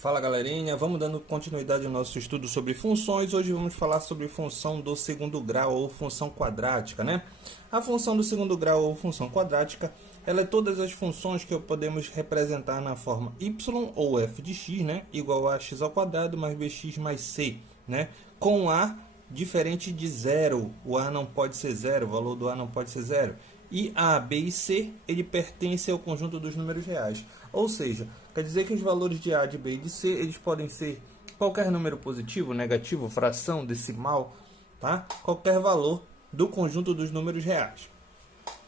Fala galerinha, vamos dando continuidade ao nosso estudo sobre funções. Hoje vamos falar sobre função do segundo grau ou função quadrática, né? A função do segundo grau ou função quadrática, ela é todas as funções que podemos representar na forma y ou f de x, né? Igual a x ao quadrado mais bx mais c, né? Com a diferente de zero, o a não pode ser zero, o valor do a não pode ser zero. E a, b e c, ele pertence ao conjunto dos números reais. Ou seja, quer dizer que os valores de a, de b e de c, eles podem ser qualquer número positivo, negativo, fração, decimal, tá? Qualquer valor do conjunto dos números reais.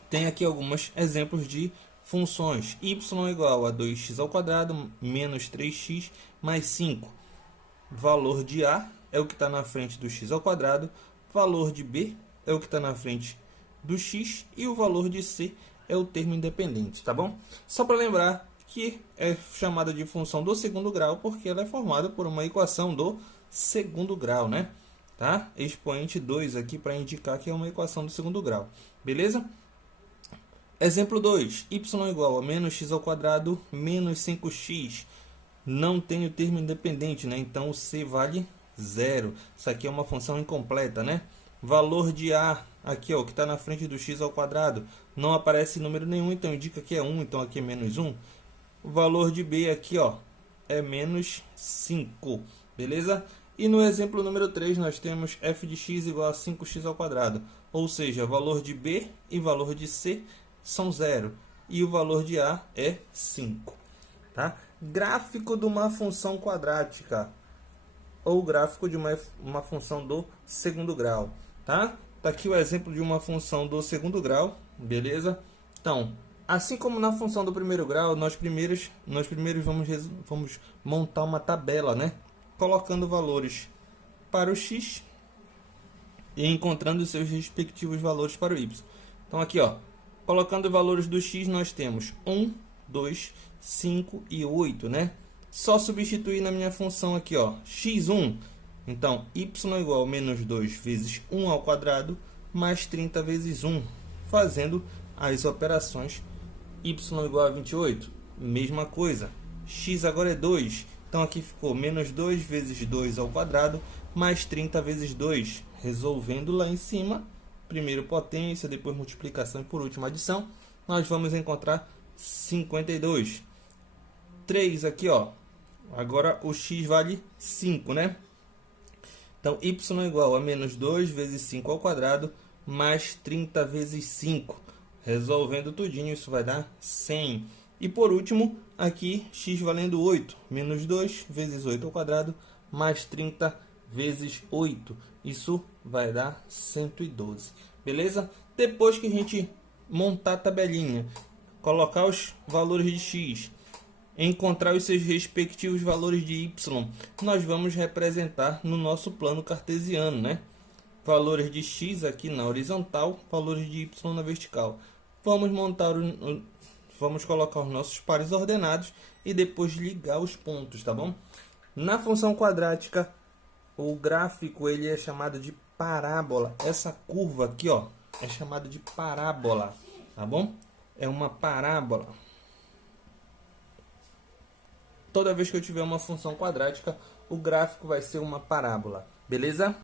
Tem aqui alguns exemplos de funções. Y igual a 2x ao quadrado menos 3x mais 5. Valor de a é o que está na frente do x ao quadrado. Valor de b é o que está na frente do x. E o valor de c é o termo independente, tá bom? Só para lembrar que é chamada de função do segundo grau, porque ela é formada por uma equação do segundo grau, né? Tá? Expoente 2 aqui para indicar que é uma equação do segundo grau. Beleza? Exemplo 2. Y igual a menos x ao quadrado menos 5x. Não tem o termo independente, né? Então o c vale 0. Isso aqui é uma função incompleta, né? Valor de a, aqui ó, que está na frente do x ao quadrado. Não aparece número nenhum, então indica que é 1, então aqui é menos 1. O valor de b aqui ó, é menos 5, beleza? E no exemplo número 3 nós temos f de x igual a 5x ao quadrado. Ou seja, valor de b e valor de c são 0. E o valor de a é 5. Tá? Gráfico de uma função quadrática. Ou gráfico de uma função do segundo grau. Tá? Tá aqui o exemplo de uma função do segundo grau. Beleza? Então, assim como na função do primeiro grau, nós primeiro vamos montar uma tabela, né? Colocando valores para o x e encontrando os seus respectivos valores para o y. Então aqui, ó, colocando os valores do x, nós temos 1, 2, 5 e 8, né? Só substituir na minha função aqui, ó, x1. Então, y igual a menos 2 vezes 1 ao quadrado mais 30 vezes 1, fazendo as operações. Y igual a 28, mesma coisa. X agora é 2, então aqui ficou menos 2 vezes 2 ao quadrado mais 30 vezes 2. Resolvendo lá em cima, primeiro potência, depois multiplicação e por último adição, nós vamos encontrar 52. 3 aqui, ó. Agora o x vale 5, né? Então, y igual a menos 2 vezes 5 ao quadrado mais 30 vezes 5. Resolvendo tudinho, isso vai dar 100. E por último, aqui, x valendo 8. Menos 2 vezes 8 ao quadrado mais 30 vezes 8. Isso vai dar 112. Beleza? Depois que a gente montar a tabelinha, colocar os valores de x, encontrar os seus respectivos valores de y, nós vamos representar no nosso plano cartesiano, né? Valores de x aqui na horizontal, valores de y na vertical. Vamos colocar os nossos pares ordenados e depois ligar os pontos, tá bom? Na função quadrática, o gráfico ele é chamado de parábola. Essa curva aqui, ó, é chamada de parábola, tá bom? É uma parábola. Toda vez que eu tiver uma função quadrática, o gráfico vai ser uma parábola, beleza?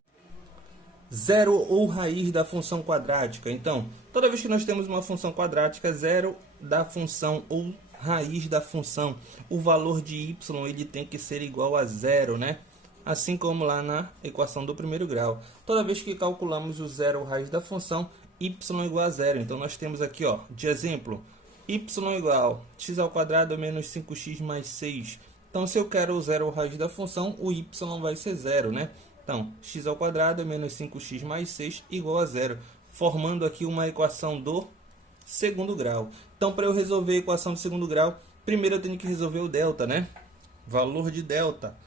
Zero ou raiz da função quadrática. Então, toda vez que nós temos uma função quadrática, zero da função ou raiz da função, o valor de y ele tem que ser igual a zero, né? Assim como lá na equação do primeiro grau. Toda vez que calculamos o zero ou raiz da função, y igual a zero. Então, nós temos aqui, ó, de exemplo, y igual a x ao quadrado menos 5x mais 6. Então, se eu quero o zero ou raiz da função, o y vai ser zero, né? Então, x ao quadrado é menos 5x mais 6 igual a zero, formando aqui uma equação do segundo grau. Então, para eu resolver a equação do segundo grau, primeiro eu tenho que resolver o delta, né? Valor de delta,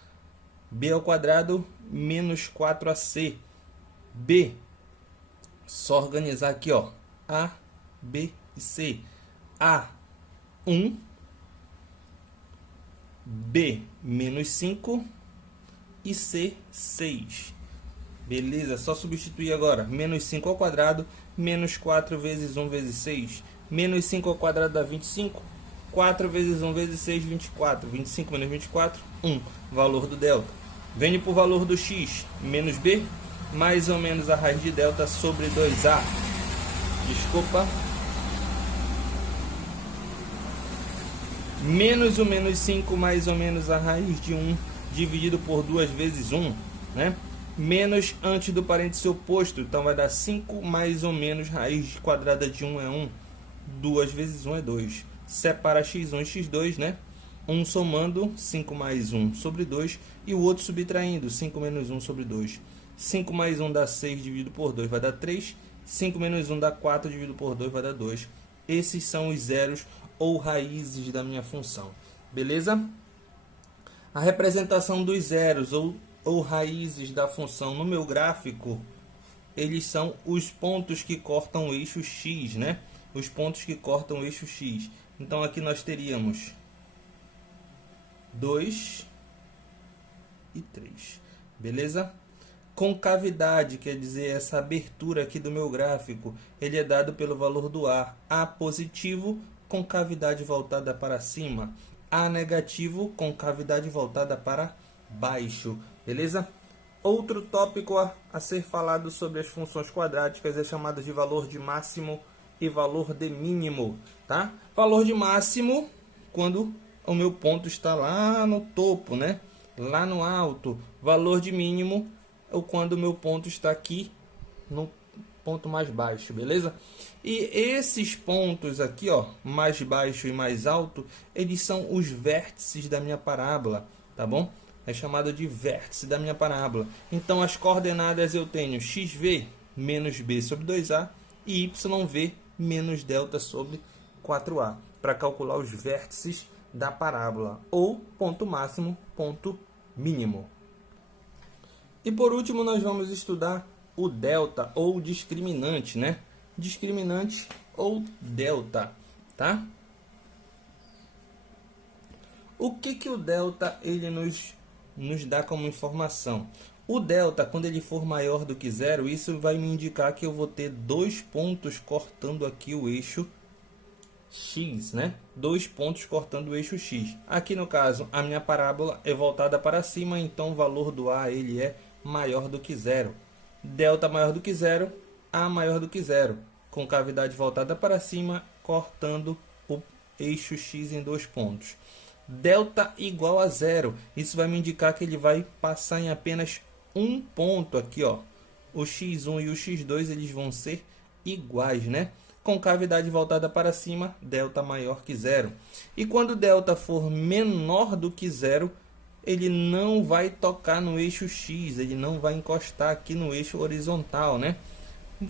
b ao quadrado menos 4ac. B, só organizar aqui, ó, a, b e c. A, 1, b, menos 5 e c, 6. Beleza, só substituir agora. Menos 5 ao quadrado, menos 4 vezes 1 vezes 6. Menos 5 ao quadrado dá 25. 4 vezes 1 vezes 6, 24. 25 menos 24, 1. Valor do delta. Vende por valor do x menos b, mais ou menos a raiz de delta sobre 2a. Desculpa. Menos o menos 5, mais ou menos a raiz de 1, dividido por 2 vezes 1, né? Menos antes do parênteses oposto, então vai dar 5 mais ou menos raiz quadrada de 1 é 1. 2 vezes 1 é 2. Separa x1 e x2, né? 1 somando, 5 mais 1 sobre 2. E o outro subtraindo, 5 menos 1 sobre 2. 5 mais 1 dá 6, dividido por 2 vai dar 3. 5 menos 1 dá 4, dividido por 2 vai dar 2. Esses são os zeros ou raízes da minha função. Beleza? A representação dos zeros ou raízes da função no meu gráfico, eles são os pontos que cortam o eixo x, né? Os pontos que cortam o eixo x. Então aqui nós teríamos 2 e 3. Beleza? Concavidade, quer dizer, essa abertura aqui do meu gráfico, ele é dado pelo valor do A positivo, concavidade voltada para cima. A negativo, concavidade voltada para baixo. Beleza? Outro tópico a ser falado sobre as funções quadráticas é chamado de valor de máximo e valor de mínimo, tá? Valor de máximo quando o meu ponto está lá no topo, né? Lá no alto. Valor de mínimo ou quando o meu ponto está aqui no ponto mais baixo, beleza? E esses pontos aqui, ó, mais baixo e mais alto, eles são os vértices da minha parábola, tá bom? É chamado de vértice da minha parábola. Então as coordenadas eu tenho xv menos b sobre 2a e yv menos delta sobre 4a, para calcular os vértices da parábola, ou ponto máximo, ponto mínimo. E por último nós vamos estudar o delta ou discriminante, né? Discriminante ou delta, tá? O que o delta ele nos dá como informação? O delta, quando ele for maior do que zero, isso vai me indicar que eu vou ter dois pontos cortando aqui o eixo x, né? Dois pontos cortando o eixo x. Aqui no caso, a minha parábola é voltada para cima, então o valor do A ele é maior do que zero. Delta maior do que zero, A maior do que zero. Concavidade voltada para cima, cortando o eixo x em dois pontos. Delta igual a zero. Isso vai me indicar que ele vai passar em apenas um ponto aqui, ó. O x1 e o x2 eles vão ser iguais, né? Concavidade voltada para cima, delta maior que zero. E quando delta for menor do que zero, ele não vai tocar no eixo x, ele não vai encostar aqui no eixo horizontal, né?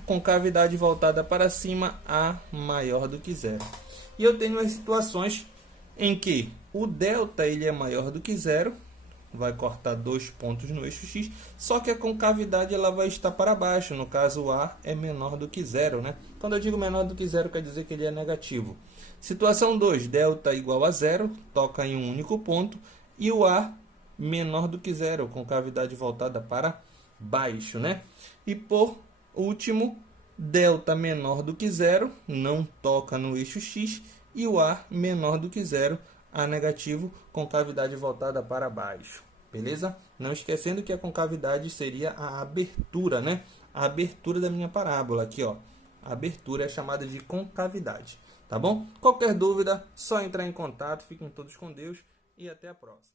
Concavidade voltada para cima, A maior do que zero. E eu tenho as situações em que o delta ele é maior do que zero, vai cortar dois pontos no eixo x, só que a concavidade ela vai estar para baixo, no caso o A é menor do que zero, né? Quando eu digo menor do que zero, quer dizer que ele é negativo. Situação 2, delta igual a zero, toca em um único ponto, e o A menor do que zero, concavidade voltada para baixo, né? E por último, delta menor do que zero, não toca no eixo x, e o A menor do que zero, A negativo, concavidade voltada para baixo. Beleza? Não esquecendo que a concavidade seria a abertura, né? A abertura da minha parábola aqui, ó. A abertura é chamada de concavidade, tá bom? Qualquer dúvida, só entrar em contato. Fiquem todos com Deus e até a próxima.